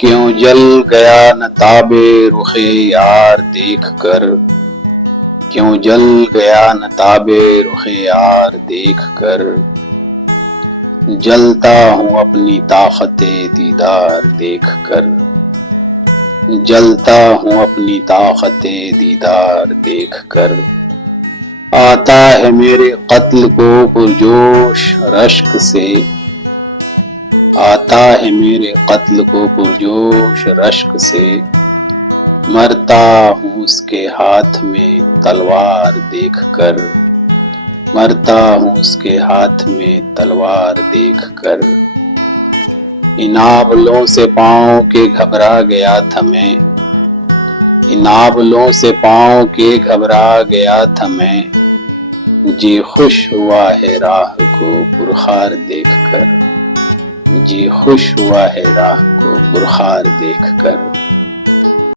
کیوں جل گیا نہ تاب رخ یار دیکھ کر، کیوں جل گیا نہ تاب رخ یار دیکھ کر، جلتا ہوں اپنی طاقت دیدار دیکھ کر، جلتا ہوں اپنی طاقت دیدار دیکھ کر، آتا ہے میرے قتل کو پرجوش رشک سے، آتا ہے میرے قتل کو پرجوش رشک سے، مرتا ہوں اس کے ہاتھ میں تلوار دیکھ کر، مرتا ہوں اس کے ہاتھ میں تلوار دیکھ کر، ان آبلوں سے پاؤں کے گھبرا گیا تھا میں، ان آبلوں سے پاؤں کے گھبرا گیا تھا میں، جی خوش ہوا ہے راہ کو پرخار دیکھ کر، جی خوش ہوا ہے راہ کو پرخار دیکھ کر۔